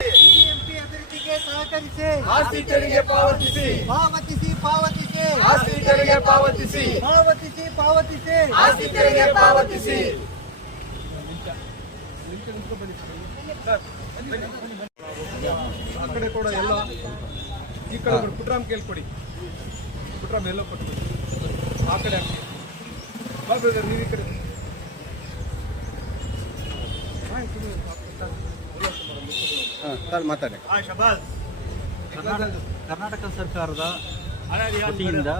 BBMP ಅಭಿವೃದ್ಧಿಗೆ ಸಹಕರಿಸಿ. ಆಸ್ತಿ ತೆರಿಗೆ ಪಾವತಿಸಿ. ಪಾವತಿಸಿ ಪಾವತಿಸಿ. ಆಸ್ತಿ ತೆರಿಗೆ ಪಾವತಿಸಿ. ಪಾವತಿಸಿ ಪಾವತಿಸಿ. ಆಸ್ತಿ ತೆರಿಗೆ ಪಾವತಿಸಿ. ಆ ಕಡೆ ಕೂಡ ಎಲ್ಲ ಈ ಕಡೆ ಕೊಡಿ, ಪುಟ್ರಾಮ್ ಕೇಳ್ಕೊಡಿ. ಪುಟ್ರಾಮ್ ಎಲ್ಲ ಕೊಟ್ಟು ಆ ಕಡೆ ಹಾಕಿ ಬಾ brother, ನೀವು ಈ ಕಡೆ ಸರ್ ಮಾತಾಡಿ. ಕರ್ನಾಟಕ ಸರ್ಕಾರದ ವತಿಯಿಂದ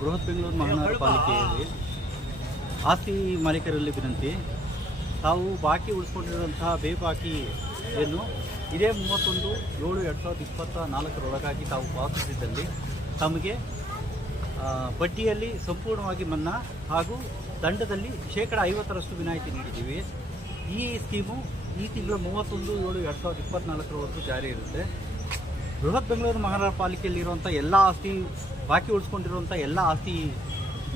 ಬೃಹತ್ ಬೆಂಗಳೂರು ಮಹಾನಗರ ಪಾಲಿಕೆಯಲ್ಲಿ ಆಸ್ತಿ ಮಾಲೀಕರಲ್ಲಿ ವಿನಂತಿ ತಾವು ಬಾಕಿ ಉಳಿಸ್ಕೊಂಡಿರುವಂತಹ ಬೇಬಾಕಿಯನ್ನು ಇದೇ ಮೂವತ್ತೊಂದು ಏಳು ಎರಡು ಸಾವಿರದ ಇಪ್ಪತ್ತ ನಾಲ್ಕರೊಳಗಾಗಿ ತಾವು ಪಾವತಿಸಿದ್ದಲ್ಲಿ ತಮಗೆ ಬಡ್ಡಿಯಲ್ಲಿ ಸಂಪೂರ್ಣವಾಗಿ ಮನ್ನಾ ಹಾಗೂ ದಂಡದಲ್ಲಿ ಶೇಕಡ ಐವತ್ತರಷ್ಟು ವಿನಾಯಿತಿ ನೀಡಿದ್ದೀವಿ. ಈ ಸ್ಕೀಮು ಈ ತಿಂಗಳ ಮೂವತ್ತೊಂದು, ಏಳು, ಎರಡು ಸಾವಿರದ ಇಪ್ಪತ್ತ್ನಾಲ್ಕರವರೆಗೂ ಜಾರಿ ಇರುತ್ತೆ. ಬೃಹತ್ ಬೆಂಗಳೂರು ಮಹಾನಗರ ಪಾಲಿಕೆಯಲ್ಲಿರುವಂಥ ಎಲ್ಲ ಆಸ್ತಿ, ಬಾಕಿ ಉಳಿಸ್ಕೊಂಡಿರುವಂಥ ಎಲ್ಲ ಆಸ್ತಿ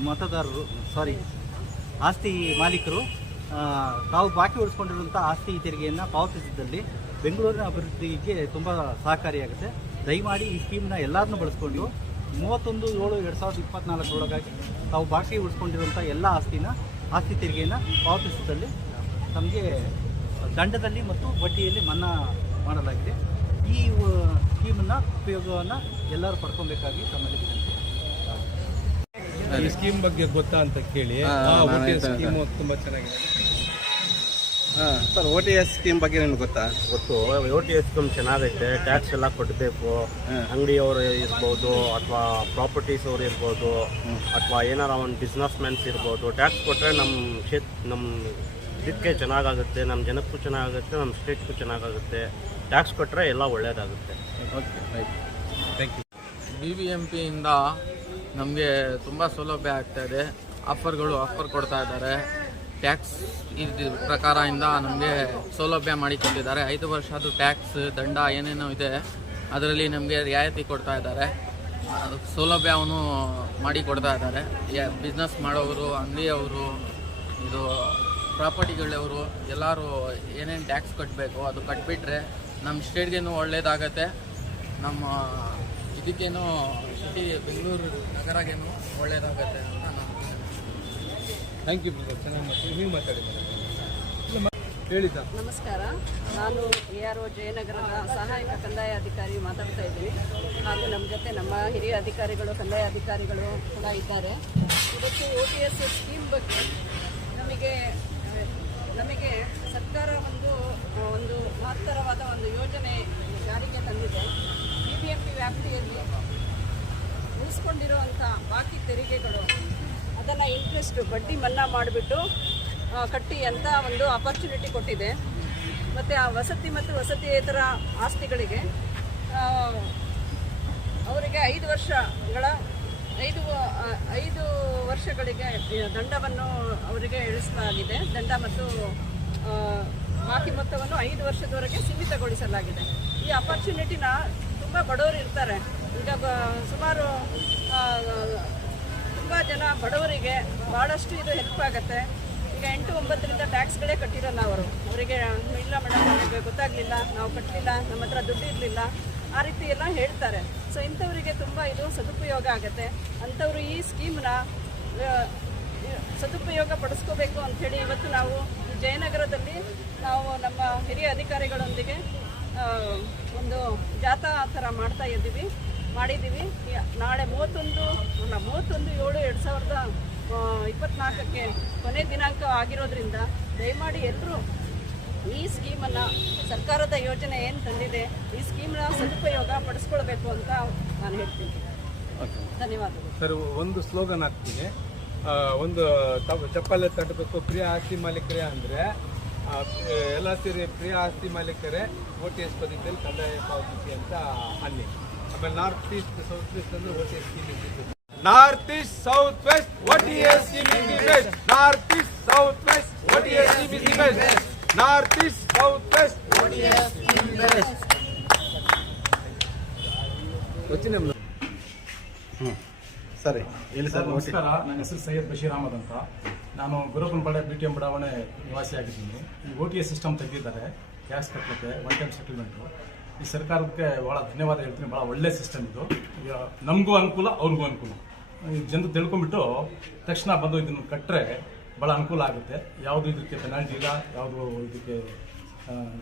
ಮತದಾರರು ಸಾರಿ ಆಸ್ತಿ ಮಾಲೀಕರು ತಾವು ಬಾಕಿ ಉಳಿಸ್ಕೊಂಡಿರುವಂಥ ಆಸ್ತಿ ತೆರಿಗೆಯನ್ನು ಪಾವತಿಸಿದ್ದಲ್ಲಿ ಬೆಂಗಳೂರಿನ ಅಭಿವೃದ್ಧಿಗೆ ತುಂಬ ಸಹಕಾರಿಯಾಗುತ್ತೆ. ದಯಮಾಡಿ ಈ ಸ್ಕೀಮ್ನ ಎಲ್ಲರನ್ನೂ ಬಳಸ್ಕೊಂಡು ಮೂವತ್ತೊಂದು ಏಳು ಎರಡು ಸಾವಿರದ ಇಪ್ಪತ್ನಾಲ್ಕರೊಳಗಾಗಿ ತಾವು ಬಾಕಿ ಉಳಿಸ್ಕೊಂಡಿರುವಂಥ ಎಲ್ಲ ಆಸ್ತಿನ ಆಸ್ತಿ ತೆರಿಗೆಯನ್ನು ಪಾವತಿಸಿದಲ್ಲಿ ತಮಗೆ ದಂಡದಲ್ಲಿ ಮತ್ತು ಬಡ್ಡಿಯಲ್ಲಿ ಮನ್ನಾ ಮಾಡಲಾಗಿದೆ. ಈ ಸ್ಕೀಮನ್ನು ಉಪಯೋಗವನ್ನು ಎಲ್ಲರೂ ಪಡ್ಕೊಬೇಕಾಗಿ ತಮ್ಮಲ್ಲಿ ಈ ಸ್ಕೀಮ್ ಬಗ್ಗೆ ಗೊತ್ತಾ ಅಂತ ಕೇಳಿ. ಸ್ಕೀಮು ತುಂಬಾ ಚೆನ್ನಾಗಿದೆ. Sir O T S scheme ಬಗ್ಗೆ ನಿಮ್ಗೆ ಗೊತ್ತಾ? ಗೊತ್ತು. ಓ ಟಿ ಎಸ್ ಸ್ಕೀಮ್ ಚೆನ್ನಾಗೈತೆ. ಟ್ಯಾಕ್ಸ್ ಎಲ್ಲ ಕೊಡಬೇಕು. ಅಂಗಡಿಯವರು ಇರ್ಬೋದು ಅಥವಾ ಪ್ರಾಪರ್ಟೀಸ್ ಅವ್ರು ಇರ್ಬೋದು ಅಥವಾ ಏನಾರ ಒಂದು ಬಿಸ್ನೆಸ್ ಮ್ಯಾನ್ಸ್ ಇರ್ಬೋದು. ಟ್ಯಾಕ್ಸ್ ಕೊಟ್ಟರೆ ನಮ್ಮ ಕ್ಷೇತ್ರ ನಮ್ಮ ಇದಕ್ಕೆ ಚೆನ್ನಾಗಾಗುತ್ತೆ ನಮ್ಮ ಜನಕ್ಕೂ ಚೆನ್ನಾಗುತ್ತೆ ನಮ್ಮ ಸ್ಟೇಟ್ಗೂ ಚೆನ್ನಾಗಾಗುತ್ತೆ. ಟ್ಯಾಕ್ಸ್ ಕೊಟ್ಟರೆ ಎಲ್ಲ ಒಳ್ಳೆಯದಾಗುತ್ತೆ okay right thank you B B M ಪಿಯಿಂದ ನಮಗೆ ತುಂಬ ಸೌಲಭ್ಯ ಆಗ್ತಾ ಇದೆ. ಆಫರ್ಗಳು ಆಫರ್ ಕೊಡ್ತಾ ಇದ್ದಾರೆ. ಟ್ಯಾಕ್ಸ್ ಇದು ಪ್ರಕಾರದಿಂದ ನಮಗೆ ಸೌಲಭ್ಯ ಮಾಡಿಕೊಟ್ಟಿದ್ದಾರೆ. ಐದು ವರ್ಷದ ಟ್ಯಾಕ್ಸ್ ದಂಡ ಏನೇನೋ ಇದೆ, ಅದರಲ್ಲಿ ನಮಗೆ ರಿಯಾಯಿತಿ ಕೊಡ್ತಾ ಇದ್ದಾರೆ. ಸೌಲಭ್ಯವನ್ನು ಮಾಡಿ ಕೊಡ್ತಾ ಇದ್ದಾರೆ. ಬಿಸ್ನೆಸ್ ಮಾಡೋರು ಅಂಗಡಿಯವರು, ಇದು ಪ್ರಾಪರ್ಟಿಗಳವರು, ಎಲ್ಲರೂ ಏನೇನು ಟ್ಯಾಕ್ಸ್ ಕಟ್ಟಬೇಕು ಅದು ಕಟ್ಬಿಟ್ರೆ ನಮ್ಮ ಸ್ಟೇಟ್ಗೇನು ಒಳ್ಳೇದಾಗತ್ತೆ. ನಮ್ಮ ಇದಕ್ಕೇನು ಸಿಟಿ ಬೆಂಗಳೂರು ನಗರಗೇನು ಒಳ್ಳೆಯದಾಗತ್ತೆ ಅಂತ ನಾನು ಥ್ಯಾಂಕ್ ಯು ಬ್ರದರ್ ಚೆನ್ನಾಗಿ ಮಾತಾಡಿ. ನೀವು ನಮಸ್ಕಾರ. ನಾನು ಎ ಆರ್ ಒ ಜಯನಗರದ ಸಹಾಯಕ ಕಂದಾಯ ಅಧಿಕಾರಿ ಮಾತಾಡ್ತಾ ಇದ್ದೀನಿ. ಹಾಗೂ ನಮ್ಮ ಜೊತೆ ನಮ್ಮ ಹಿರಿಯ ಅಧಿಕಾರಿಗಳು, ಕಂದಾಯ ಅಧಿಕಾರಿಗಳು ಕೂಡ ಇದ್ದಾರೆ. ಇದಕ್ಕೆ ಒ ಟಿ ಎಸ್ ಸ್ಕೀಮ್ ಬಗ್ಗೆ ನಮಗೆ ನಮಗೆ ಸರ್ಕಾರ ಒಂದು ಒಂದು ಮಹತ್ತರವಾದ ಒಂದು ಯೋಜನೆ ಜಾರಿಗೆ ತಂದಿದೆ. ಬಿ ಬಿ ಎಂ ಪಿ ವ್ಯಾಪ್ತಿಯಲ್ಲಿ ಉಳಿಸ್ಕೊಂಡಿರುವಂಥ ಬಾಕಿ ತೆರಿಗೆಗಳು ಅದನ್ನು ಇಂಟ್ರೆಸ್ಟು ಬಡ್ಡಿ ಮನ್ನಾ ಮಾಡಿಬಿಟ್ಟು ಕಟ್ಟಿ ಅಂತ ಒಂದು ಅಪರ್ಚುನಿಟಿ ಕೊಟ್ಟಿದೆ. ಮತ್ತು ಆ ವಸತಿ ಮತ್ತು ವಸತಿಯೇತರ ಆಸ್ತಿಗಳಿಗೆ ಅವರಿಗೆ ಐದು ವರ್ಷಗಳ, ಐದು ಐದು ವರ್ಷಗಳಿಗೆ ದಂಡವನ್ನು ಅವರಿಗೆ ಇಳಿಸಲಾಗಿದೆ. ದಂಡ ಮತ್ತು ಬಾಕಿ ಮೊತ್ತವನ್ನು ಐದು ವರ್ಷದವರೆಗೆ ಸೀಮಿತಗೊಳಿಸಲಾಗಿದೆ. ಈ ಅಪರ್ಚುನಿಟಿನ ತುಂಬ ಬಡವರು ಇರ್ತಾರೆ. ಈಗ ಸುಮಾರು ತುಂಬ ಜನ ಬಡವರಿಗೆ ಭಾಳಷ್ಟು ಇದು ಹೆಲ್ಪ್ ಆಗುತ್ತೆ. ಈಗ ಎಂಟು ಒಂಬತ್ತರಿಂದ ಟ್ಯಾಕ್ಸ್ಗಳೇ ಕಟ್ಟಿರಲ್ಲ ಅವರು ಅವರಿಗೆ ಇಲ್ಲ ಮೇಡಮ್ ನಮಗೆ ಗೊತ್ತಾಗಲಿಲ್ಲ, ನಾವು ಕಟ್ಟಲಿಲ್ಲ ನಮ್ಮ ಹತ್ರ ದುಡ್ಡು ಇರಲಿಲ್ಲ. ಆ ರೀತಿ ಎಲ್ಲ ಹೇಳ್ತಾರೆ. ಸೊ ಇಂಥವರಿಗೆ ತುಂಬ ಇದು ಸದುಪಯೋಗ ಆಗುತ್ತೆ. ಅಂಥವರು ಈ ಸ್ಕೀಮ್ನ ಸದುಪಯೋಗ ಪಡಿಸ್ಕೋಬೇಕು ಅಂಥೇಳಿ ಇವತ್ತು ನಾವು ಜಯನಗರದಲ್ಲಿ ನಾವು ನಮ್ಮ ಹಿರಿಯ ಅಧಿಕಾರಿಗಳೊಂದಿಗೆ ಒಂದು ಜಾಥಾ ಥರ ಮಾಡ್ತಾ ಇದ್ದೀವಿ. ಮಾಡಿದ್ದೀವಿ. ನಾಳೆ ಮೂವತ್ತೊಂದು ಅಲ್ಲ ಮೂವತ್ತೊಂದು ಏಳು ಎರಡು ಸಾವಿರದ ಇಪ್ಪತ್ನಾಲ್ಕಕ್ಕೆ ಕೊನೆ ದಿನಾಂಕ ಆಗಿರೋದ್ರಿಂದ ದಯಮಾಡಿ ಎಲ್ಲರೂ ಈ ಸ್ಕೀಮನ್ನು ಸರ್ಕಾರದ ಯೋಜನೆ ಏನು ತಂದಿದೆ ಈ ಸ್ಕೀಮ್ನ ಸದುಪಯೋಗ ಪಡಿಸ್ಕೊಳ್ಬೇಕು ಅಂತ ನಾನು ಹೇಳ್ತೀನಿ. ಧನ್ಯವಾದಗಳು. ಸರ್ ಒಂದು ಸ್ಲೋಗನ್ ಹಾಕ್ತೀನಿ. ಒಂದು ಚಪ್ಪಲೆ ತಟ್ಟಬೇಕು ಪ್ರಿಯ ಆಸ್ತಿ ಮಾಲೀಕರೇ ಅಂದರೆ ಎಲ್ಲ ಸೇರಿ ಪ್ರಿಯ ಆಸ್ತಿ ಮಾಲೀಕರೇ ಓ ಟಿ ಎಸ್ ಪದ್ಧತಿಯಲ್ಲಿ ಕಂದಾಯ ಪಾವತಿಸಿ ಅಂತ ಅನ್ನಿ. ಆಮೇಲೆ ನಾರ್ತ್ ಈಸ್ಟ್ ಸೌತ್ ವೆಸ್ಟ್ ಅಂದ್ರೆ O T S scheme north east south west O T S scheme best north east south west O T S scheme best north east south west O T S scheme best ಸರಿ. ಹೇಳಿ sir? ನಮಸ್ಕಾರ. ನನ್ನ ಹೆಸರು ಸೈಯದ್ ಬಶೀರ್ ಅಹಮದ್ ಅಂತ. ನಾನು ಗುರುಪನಪಾಳ್ಯ B T M ಬಡಾವಣೆ ನಿವಾಸಿಯಾಗಿದ್ದೀನಿ ಈ ಓ ಟಿ ಎಸ್ ಸಿಸ್ಟಮ್ ತೆಗೆದಿದ್ದಾರೆ. ಗ್ಯಾಸ್ ಕಟ್ಟಲಿಕ್ಕೆ ಒನ್ ಟೈಮ್ ಸೆಟಲ್ಮೆಂಟು ಈ ಸರ್ಕಾರಕ್ಕೆ ಭಾಳ ಧನ್ಯವಾದ ಹೇಳ್ತೀನಿ. ಭಾಳ ಒಳ್ಳೆ ಸಿಸ್ಟಮ್ ಇದು. ಈಗ ನಮಗೂ ಅನುಕೂಲ, ಅವ್ರಿಗೂ ಅನುಕೂಲ. ಈ ಜನರು ತಿಳ್ಕೊಂಬಿಟ್ಟು ತಕ್ಷಣ ಬಂದು ಇದನ್ನು ಕಟ್ಟರೆ ಭಾಳ ಅನುಕೂಲ ಆಗುತ್ತೆ. ಯಾವುದು ಇದಕ್ಕೆ ಪೆನಾಲ್ಟಿ ಇಲ್ಲ, ಯಾವುದು ಇದಕ್ಕೆ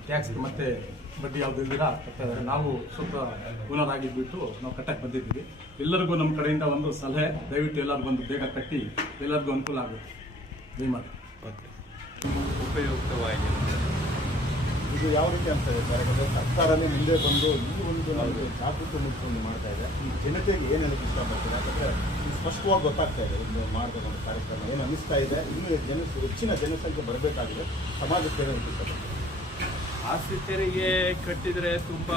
ಟ್ಯಾಕ್ಸ್ ಮತ್ತು ಬಡ್ಡಿ ಯಾವುದು ಇಲ್ದಿರ ಕಟ್ತಾ ನಾವು ಸ್ವಲ್ಪ ಓನರ್ ನಾವು ಕಟ್ಟಕ್ಕೆ ಬಂದಿದ್ದೀವಿ. ಎಲ್ಲರಿಗೂ ನಮ್ಮ ಕಡೆಯಿಂದ ಒಂದು ಸಲಹೆ. ದಯವಿಟ್ಟು ಎಲ್ಲರಿಗೂ ಬಂದು ಬೇಗ ಕಟ್ಟಿ, ಎಲ್ಲರಿಗೂ ಅನುಕೂಲ ಆಗುತ್ತೆ. ದಯಮಾಡಿ ಉಪಯುಕ್ತವಾಗಿರುತ್ತೆ. ಇದು ಯಾವ ರೀತಿ ಅಂತ ಯಾಕಂದ್ರೆ ಸರ್ಕಾರನೇ ಮುಂದೆ ಬಂದು ಈ ಒಂದು ನಾವು ಜಾಗೃತಿ ಮೂಡಿಸ್ಕೊಂಡು ಮಾಡ್ತಾ ಇದೆ. ಈ ಜನತೆಗೆ ಏನು ಹೇಳಕ್ಕೆ ಇಷ್ಟಪಡ್ತಾರೆ? ಯಾಕಂದ್ರೆ ಸ್ಪಷ್ಟವಾಗಿ ಗೊತ್ತಾಗ್ತಾ ಇದೆ ಒಂದು ಮಾಡಬೇಕು ಒಂದು ಕಾರ್ಯಕ್ರಮ. ಏನು ಅನಿಸ್ತಾ ಇದೆ? ಇನ್ನು ಜನ ಹೆಚ್ಚಿನ ಜನಸಂಖ್ಯೆ ಬರಬೇಕಾಗಿದೆ. ಸಮಾಜಕ್ಕೆ ಹೇಳೋದಕ್ಕೆ ಇಷ್ಟಪಡ್ತಾರೆ? ಆಸ್ತಿ ತೆರಿಗೆ ಕಟ್ಟಿದರೆ ತುಂಬ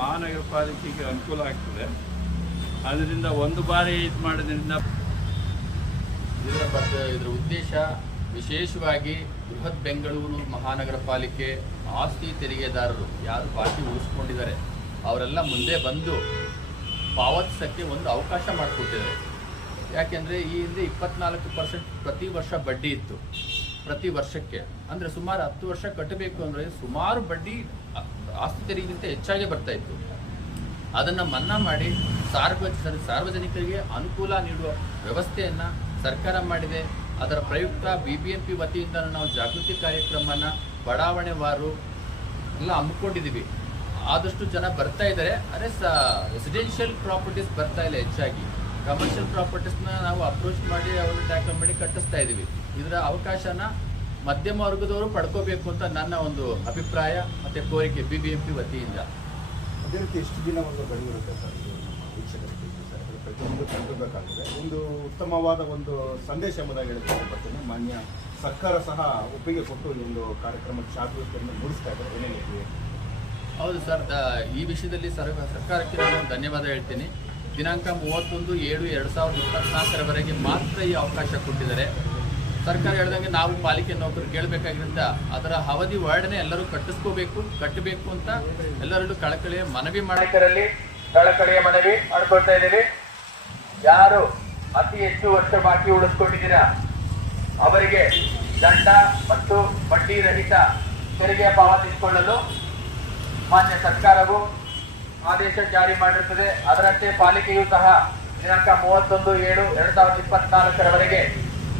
ಮಹಾನಗರ ಪಾಲಿಕೆಗೆ ಅನುಕೂಲ ಆಗ್ತದೆ. ಅದರಿಂದ ಒಂದು ಬಾರಿ ಇದು ಮಾಡೋದ್ರಿಂದ ಇದರ ಬಗ್ಗೆ ಇದರ ಉದ್ದೇಶ ವಿಶೇಷವಾಗಿ ಬೃಹತ್ ಬೆಂಗಳೂರು ಮಹಾನಗರ ಪಾಲಿಕೆ ಆಸ್ತಿ ತೆರಿಗೆದಾರರು, ಯಾರು ಬಾಕಿ ಉಳಿಸ್ಕೊಂಡಿದ್ದಾರೆ, ಅವರೆಲ್ಲ ಮುಂದೆ ಬಂದು ಪಾವತಿಸೋಕ್ಕೆ ಒಂದು ಅವಕಾಶ ಮಾಡಿಕೊಟ್ಟಿದ್ದಾರೆ. ಯಾಕೆಂದರೆ ಈ ಹಿಂದೆ ಇಪ್ಪತ್ನಾಲ್ಕು ಪರ್ಸೆಂಟ್ ಪ್ರತಿ ವರ್ಷ ಬಡ್ಡಿ ಇತ್ತು. ಪ್ರತಿ ವರ್ಷಕ್ಕೆ, ಅಂದರೆ ಸುಮಾರು ಹತ್ತು ವರ್ಷ ಕಟ್ಟಬೇಕು ಅಂದರೆ ಸುಮಾರು ಬಡ್ಡಿ ಆಸ್ತಿ ತೆರಿಗೆಗಿಂತ ಹೆಚ್ಚಾಗಿ ಬರ್ತಾ ಇತ್ತು. ಅದನ್ನು ಮನ್ನಾ ಮಾಡಿ ಸಾರ್ವಜನಿಕ, ಸಾರ್ವಜನಿಕರಿಗೆ ಅನುಕೂಲ ನೀಡುವ ವ್ಯವಸ್ಥೆಯನ್ನು ಸರ್ಕಾರ ಮಾಡಿದೆ. ಅದರ ಪ್ರಯುಕ್ತ ಬಿ ಬಿ ಎಂ ಪಿ ವತಿಯಿಂದ ನಾವು ಜಾಗೃತಿ ಕಾರ್ಯಕ್ರಮನ ಬಡಾವಣೆ ವಾರು ಎಲ್ಲ ಹಮ್ಮಿಕೊಂಡಿದ್ದೀವಿ. ಆದಷ್ಟು ಜನ ಬರ್ತಾ ಇದ್ದಾರೆ. ಅದೇ ಸ ರೆಸಿಡೆನ್ಷಿಯಲ್ ಪ್ರಾಪರ್ಟೀಸ್ ಬರ್ತಾ ಇಲ್ಲ ಹೆಚ್ಚಾಗಿ. ಕಮರ್ಷಿಯಲ್ ಪ್ರಾಪರ್ಟೀಸ್ನ ನಾವು ಅಪ್ರೋಚ್ ಮಾಡಿ ಅವ್ರನ್ನ ಟ್ಯಾಕಲ್ ಮಾಡಿ ಕಟ್ಟಿಸ್ತಾ ಇದ್ದೀವಿ. ಇದರ ಅವಕಾಶನ ಮಧ್ಯಮ ವರ್ಗದವರು ಪಡ್ಕೋಬೇಕು ಅಂತ ನನ್ನ ಒಂದು ಅಭಿಪ್ರಾಯ ಮತ್ತು ಕೋರಿಕೆ ಬಿ ಬಿ ಎಂ ಪಿ ವತಿಯಿಂದ. ಅದೇ ರೀತಿ ಎಷ್ಟು ದಿನ ಒಂದು ಇದು ವೀಕ್ಷಕರಿಗೆ? ಸರ್ ಇದು ಪ್ರತಿಯೊಂದು ತಲುಪಬೇಕಾಗಿದೆ ಒಂದು ಉತ್ತಮವಾದ ಒಂದು ಸಂದೇಶ ಎಂಬುದಾಗಿ ಹೇಳಕ್ಕೆ ಇಷ್ಟಪಡ್ತೀನಿ ಮಾನ್ಯ ಸರ್ಕಾರ ಸಹ ಒಪ್ಪಿಗೆ ಕೊಟ್ಟು ಈ ಒಂದು ಕಾರ್ಯಕ್ರಮದ ಜಾಗೃತಿಯನ್ನು ಮೂಡಿಸ್ತಾ ಇದ್ದಾರೆ ಏನೇ ಹೇಳ್ತೀವಿ ಹೌದು ಸರ್ ದ- ಈ ವಿಷಯದಲ್ಲಿ ಸರ್ ಸರ್ಕಾರಕ್ಕೆ ನಾನು ಧನ್ಯವಾದ ಹೇಳ್ತೀನಿ. ದಿನಾಂಕ ಮೂವತ್ತೊಂದು ಏಳು ಎರಡು ಸಾವಿರದ ಇಪ್ಪತ್ನಾಲ್ಕರವರೆಗೆ ಮಾತ್ರ ಈ ಅವಕಾಶ ಕೊಟ್ಟಿದ್ದಾರೆ. ಸರ್ಕಾರ ಹೇಳ್ದಂಗೆ ನಾವು ಪಾಲಿಕೆ ನೌಕರು ಕೇಳಬೇಕಾಗಿದ್ದರಿಂದ ಅದರ ಅವಧಿ ವರ್ಡನೆ ಎಲ್ಲರೂ ಕಟ್ಟಿಸ್ಕೋಬೇಕು ಕಟ್ಟಬೇಕು ಅಂತ ಎಲ್ಲರಲ್ಲೂ ಕಳಕಳಿಯ ಮನವಿ ಮಾಡಲಿಕ್ಕರಲ್ಲಿ ಕಳಕಳಿಯ ಮನವಿ ಮಾಡ್ಕೊಳ್ತಾ ಇದ್ದೀವಿ. ಯಾರು ಅತಿ ಹೆಚ್ಚು ವರ್ಷ ಬಾಕಿ ಉಳಿಸ್ಕೊಂಡಿದ್ದೀರಾ? ಅವರಿಗೆ ದಂಡ ಮತ್ತು ಬಡ್ಡಿ ರಹಿತ ತೆರಿಗೆ ಪಾವತಿಸಿಕೊಳ್ಳಲು ಮಾನ್ಯ ಸರ್ಕಾರವು ಆದೇಶ ಜಾರಿ ಮಾಡಿರುತ್ತದೆ. ಅದರಂತೆ ಪಾಲಿಕೆಯೂ ಸಹ ದಿನಾಂಕ ಮೂವತ್ತೊಂದು ಏಳು ಎರಡ್ ಸಾವಿರದ ಇಪ್ಪತ್ನಾಲ್ಕರವರೆಗೆ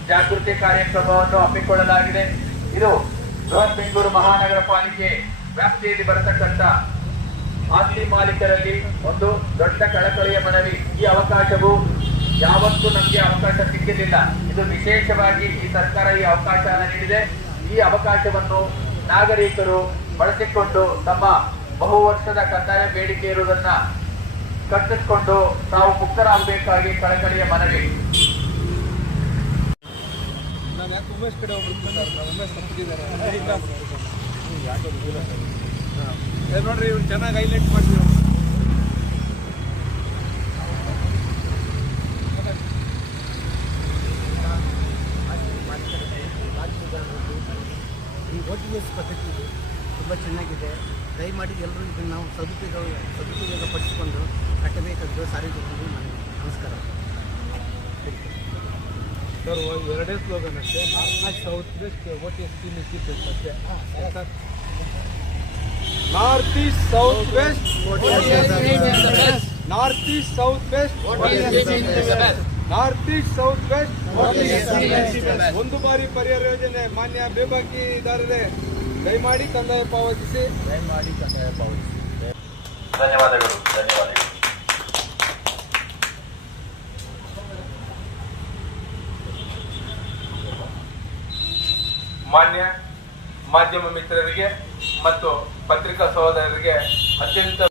ಜಾಗೃತಿ ಕಾರ್ಯಕ್ರಮವನ್ನು ಹಮ್ಮಿಕೊಳ್ಳಲಾಗಿದೆ. ಇದು ಬೃಹತ್ ಬೆಂಗಳೂರು ಮಹಾನಗರ ಪಾಲಿಕೆ ವ್ಯಾಪ್ತಿಯಲ್ಲಿ ಬರತಕ್ಕಂತ ಆಸ್ತಿ ಮಾಲೀಕರಲ್ಲಿ ಒಂದು ದೊಡ್ಡ ಕಳಕಳಿಯ ಮನವಿ. ಈ ಅವಕಾಶವು ಯಾವತ್ತೂ ನಮಗೆ ಅವಕಾಶ ಸಿಕ್ಕಿರಲಿಲ್ಲ. ಇದು ವಿಶೇಷವಾಗಿ ಈ ಸರ್ಕಾರ ಈ ಅವಕಾಶವನ್ನು ನೀಡಿದೆ. ಈ ಅವಕಾಶವನ್ನು ನಾಗರಿಕರು ಬಳಸಿಕೊಂಡು ತಮ್ಮ ಬಹು ವರ್ಷದ ಕಂದಾಯ ಬೇಡಿಕೆ ಇರುವುದನ್ನ ಕಟ್ಟಿಸಿಕೊಂಡು ತಾವು ಮುಕ್ತರಾಗಬೇಕಾಗಿ ಕಳಕಳಿಯ ಮನವಿ. ನಾನು ಯಾಕೆ ಉಮೇಶ್ ಕಡೆ ಉಮೇಶ್ ತಪ್ಪಿದ್ದಾರೆ. ನೋಡ್ರಿ ಇವ್ರು ಚೆನ್ನಾಗಿ ಹೈಲೈಟ್ ಮಾಡ್ತೀವಿ ಈ ಓ ಟಿ ಎಸ್ ಪದ್ಧತಿ ತುಂಬ ಚೆನ್ನಾಗಿದೆ. ದಯಮಾಡಿ ಎಲ್ಲರೂ ಇದನ್ನು ನಾವು ಸದುಪಯೋಗ ಸದುಪಯೋಗ ಪಡಿಸಿಕೊಂಡು ಕಟ್ಟಬೇಕಂದು ಸಾರಿಗೆ ನಾನು ನಮಸ್ಕಾರ. ಸರ್ ಎರಡೇ ಸ್ಲೋಗನ್ ಅಷ್ಟೇ. North south west O T S team ಇಟ್ಟಿದ್ದು ಅಷ್ಟೇ north east south west north east south west north east south west ಒಂದು ಬಾರಿ ಪರಿಹಾರ ಯೋಜನೆ ಮಾನ್ಯ ಬೇಬಾಕಿದಾರರೇ ದಯಮಾಡಿ ಕಂದಾಯ ಪಾವತಿಸಿ. ದಯಮಾಡಿ ಕಂದಾಯ ಪಾವತಿಸಿ. ಧನ್ಯವಾದಗಳು ಧನ್ಯವಾದಗಳು. ಮಾನ್ಯ ಮಾಧ್ಯಮ ಮಿತ್ರರಿಗೆ ಮತ್ತು ಪತ್ರಿಕಾ ಸಹೋದರರಿಗೆ ಅತ್ಯಂತ